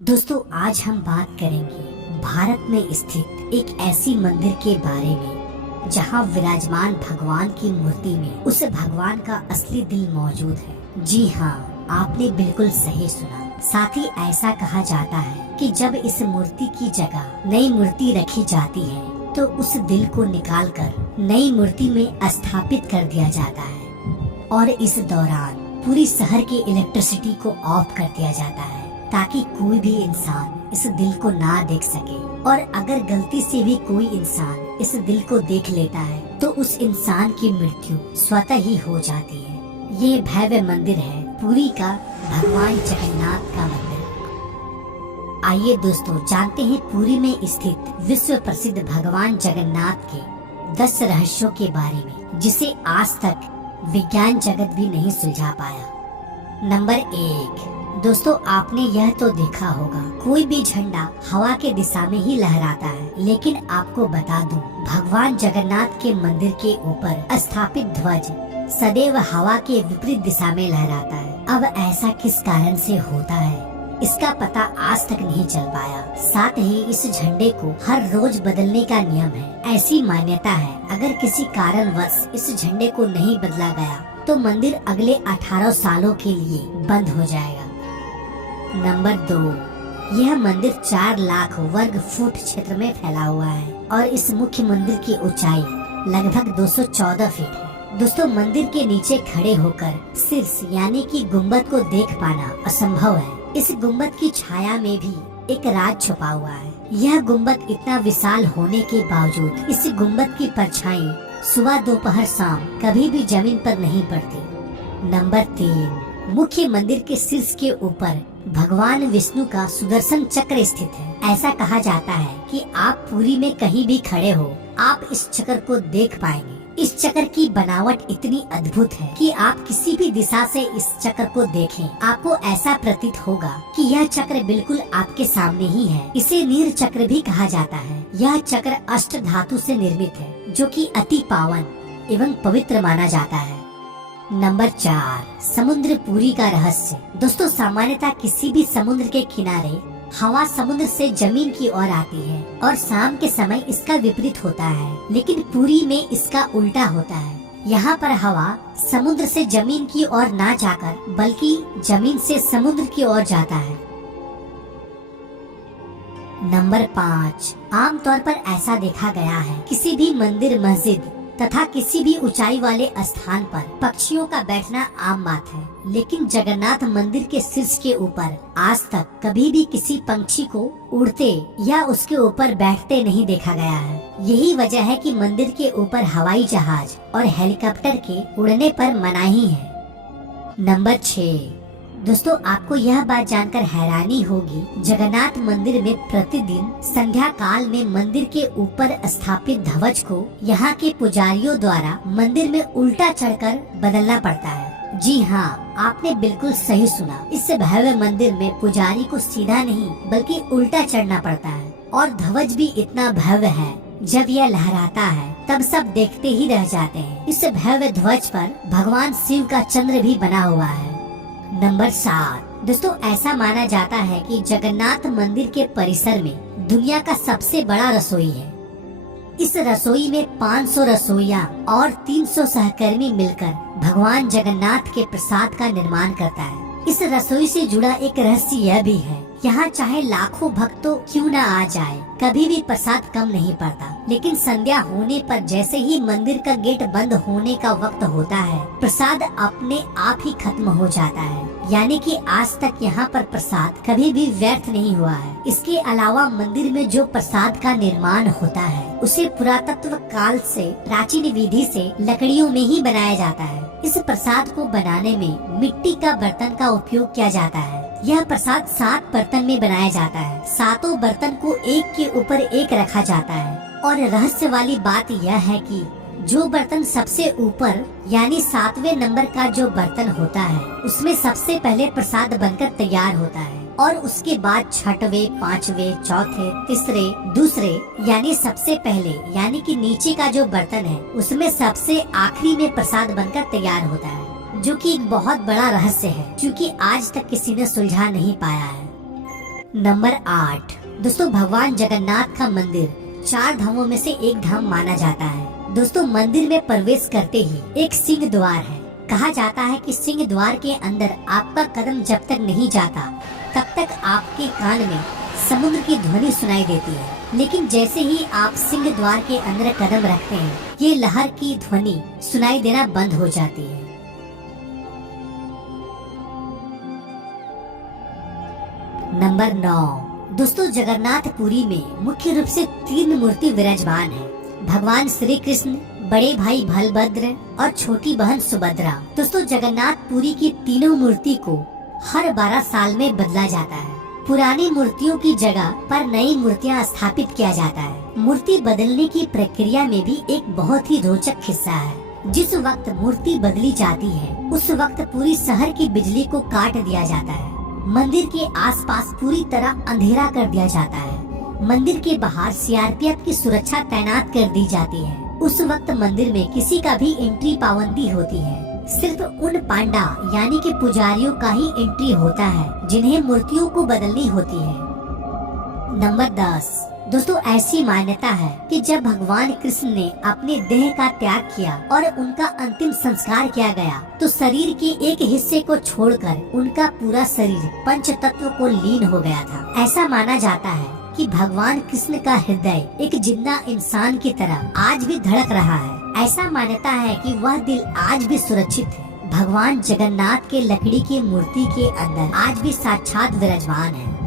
दोस्तों, आज हम बात करेंगे भारत में स्थित एक ऐसी मंदिर के बारे में जहां विराजमान भगवान की मूर्ति में उस भगवान का असली दिल मौजूद है। जी हाँ, आपने बिल्कुल सही सुना। साथ ही ऐसा कहा जाता है कि जब इस मूर्ति की जगह नई मूर्ति रखी जाती है तो उस दिल को निकालकर नई मूर्ति में स्थापित कर दिया जाता है और इस दौरान पूरी शहर की इलेक्ट्रिसिटी को ऑफ कर दिया जाता है ताकि कोई भी इंसान इस दिल को ना देख सके। और अगर गलती से भी कोई इंसान इस दिल को देख लेता है तो उस इंसान की मृत्यु स्वतः ही हो जाती है। ये भव्य मंदिर है पुरी का भगवान जगन्नाथ का मंदिर। आइए दोस्तों, जानते हैं पुरी में स्थित विश्व प्रसिद्ध भगवान जगन्नाथ के 10 रहस्यों के बारे में जिसे आज तक विज्ञान जगत भी नहीं सुलझा पाया। नंबर 1, दोस्तों, आपने यह तो देखा होगा कोई भी झंडा हवा के दिशा में ही लहराता है, लेकिन आपको बता दूं, भगवान जगन्नाथ के मंदिर के ऊपर स्थापित ध्वज सदैव हवा के विपरीत दिशा में लहराता है। अब ऐसा किस कारण से होता है, इसका पता आज तक नहीं चल पाया। साथ ही इस झंडे को हर रोज बदलने का नियम है। ऐसी मान्यता है अगर किसी कारणवश इस झंडे को नहीं बदला गया तो मंदिर अगले 18 सालों के लिए बंद हो जाएगा। नंबर 2, यह मंदिर 4 लाख वर्ग फुट क्षेत्र में फैला हुआ है और इस मुख्य मंदिर की ऊंचाई लगभग 214 फीट है। दोस्तों, मंदिर के नीचे खड़े होकर शीर्ष यानी कि गुम्बद को देख पाना असंभव है। इस गुम्बद की छाया में भी एक राज छुपा हुआ है। यह गुम्बद इतना विशाल होने के बावजूद इस गुम्बद की परछाई सुबह दोपहर शाम कभी भी जमीन पर नहीं पड़ती। नंबर 3, मुख्य मंदिर के शीर्ष के ऊपर भगवान विष्णु का सुदर्शन चक्र स्थित है। ऐसा कहा जाता है कि आप पुरी में कहीं भी खड़े हो, आप इस चक्र को देख पाएंगे। इस चक्र की बनावट इतनी अद्भुत है कि आप किसी भी दिशा से इस चक्र को देखें, आपको ऐसा प्रतीत होगा कि यह चक्र बिल्कुल आपके सामने ही है। इसे नीर चक्र भी कहा जाता है। यह चक्र अष्ट धातु से निर्मित है जो कि अति पावन एवं पवित्र माना जाता है। नंबर 4, समुद्र पुरी का रहस्य। दोस्तों, सामान्यतः किसी भी समुद्र के किनारे हवा समुद्र से जमीन की ओर आती है और शाम के समय इसका विपरीत होता है, लेकिन पुरी में इसका उल्टा होता है। यहाँ पर हवा समुद्र से जमीन की ओर ना जाकर बल्कि जमीन से समुद्र की ओर जाता है। नंबर 5, आमतौर पर ऐसा देखा गया है किसी भी मंदिर, मस्जिद तथा किसी भी ऊंचाई वाले स्थान पर पक्षियों का बैठना आम बात है, लेकिन जगन्नाथ मंदिर के शीर्ष के ऊपर आज तक कभी भी किसी पंछी को उड़ते या उसके ऊपर बैठते नहीं देखा गया है। यही वजह है कि मंदिर के ऊपर हवाई जहाज और हेलीकॉप्टर के उड़ने पर मनाही है। नंबर 6, दोस्तों, आपको यह बात जानकर हैरानी होगी, जगन्नाथ मंदिर में प्रतिदिन संध्या काल में मंदिर के ऊपर स्थापित ध्वज को यहाँ के पुजारियों द्वारा मंदिर में उल्टा चढ़कर बदलना पड़ता है। जी हाँ, आपने बिल्कुल सही सुना। इस भव्य मंदिर में पुजारी को सीधा नहीं बल्कि उल्टा चढ़ना पड़ता है और ध्वज भी इतना भव्य है, जब यह लहराता है तब सब देखते ही रह जाते हैं। इस भव्य ध्वज पर भगवान शिव का चंद्र भी बना हुआ है। नंबर 7, दोस्तों, ऐसा माना जाता है कि जगन्नाथ मंदिर के परिसर में दुनिया का सबसे बड़ा रसोई है। इस रसोई में 500 रसोइया और 300 सहकर्मी मिलकर भगवान जगन्नाथ के प्रसाद का निर्माण करता है। इस रसोई से जुड़ा एक रहस्य यह भी है, यहाँ चाहे लाखों भक्तों क्यों न आ जाए, कभी भी प्रसाद कम नहीं पड़ता। लेकिन संध्या होने पर जैसे ही मंदिर का गेट बंद होने का वक्त होता है, प्रसाद अपने आप ही खत्म हो जाता है। यानी कि आज तक यहाँ पर प्रसाद कभी भी व्यर्थ नहीं हुआ है। इसके अलावा मंदिर में जो प्रसाद का निर्माण होता है उसे पुरातत्व काल से प्राचीन विधि से लकड़ियों में ही बनाया जाता है। इस प्रसाद को बनाने में मिट्टी का बर्तन का उपयोग किया जाता है। यह प्रसाद 7 बर्तन में बनाया जाता है। 7 बर्तन को एक के ऊपर एक रखा जाता है और रहस्य वाली बात यह है कि जो बर्तन सबसे ऊपर यानी 7वें नंबर का जो बर्तन होता है उसमें सबसे पहले प्रसाद बनकर तैयार होता है और उसके बाद 6वें, 5वें, चौथे, तीसरे, दूसरे यानी सबसे पहले यानी कि नीचे का जो बर्तन है उसमें सबसे आखिरी में प्रसाद बनकर तैयार होता है, जो कि एक बहुत बड़ा रहस्य है क्योंकि आज तक किसी ने सुलझा नहीं पाया है। नंबर 8, दोस्तों भगवान जगन्नाथ का मंदिर 4 धामों में से एक धाम माना जाता है। दोस्तों मंदिर में प्रवेश करते ही एक सिंह द्वार है। कहा जाता है कि सिंह द्वार के अंदर आपका कदम जब तक नहीं जाता तब तक आपके कान में समुद्र की ध्वनि सुनाई देती है, लेकिन जैसे ही आप सिंह द्वार के अंदर कदम रखते हैं ये लहर की ध्वनि सुनाई देना बंद हो जाती है। नंबर 9, दोस्तों जगन्नाथपुरी में मुख्य रूप से 3 मूर्ति विराजमान है। भगवान श्री कृष्ण, बड़े भाई बलभद्र और छोटी बहन सुभद्रा। दोस्तों जगन्नाथपुरी की तीनों मूर्ति को हर 12 साल में बदला जाता है। पुरानी मूर्तियों की जगह पर नई मूर्तियां स्थापित किया जाता है। मूर्ति बदलने की प्रक्रिया में भी एक बहुत ही रोचक हिस्सा है। जिस वक्त मूर्ति बदली जाती है उस वक्त पूरी शहर की बिजली को काट दिया जाता है। मंदिर के आसपास पूरी तरह अंधेरा कर दिया जाता है। मंदिर के बाहर सीआरपीएफ की सुरक्षा तैनात कर दी जाती है। उस वक्त मंदिर में किसी का भी एंट्री पाबंदी होती है। सिर्फ उन पांडा यानी कि पुजारियों का ही एंट्री होता है जिन्हें मूर्तियों को बदलनी होती है। नंबर 10, दोस्तों ऐसी मान्यता है कि जब भगवान कृष्ण ने अपने देह का त्याग किया और उनका अंतिम संस्कार किया गया तो शरीर के एक हिस्से को छोड़कर उनका पूरा शरीर पंच तत्व को लीन हो गया था। ऐसा माना जाता है कि भगवान कृष्ण का हृदय एक जिंदा इंसान की तरह आज भी धड़क रहा है। ऐसा मान्यता है कि वह दिल आज भी सुरक्षित है। भगवान जगन्नाथ के लकड़ी की मूर्ति के अंदर आज भी साक्षात विराजमान है।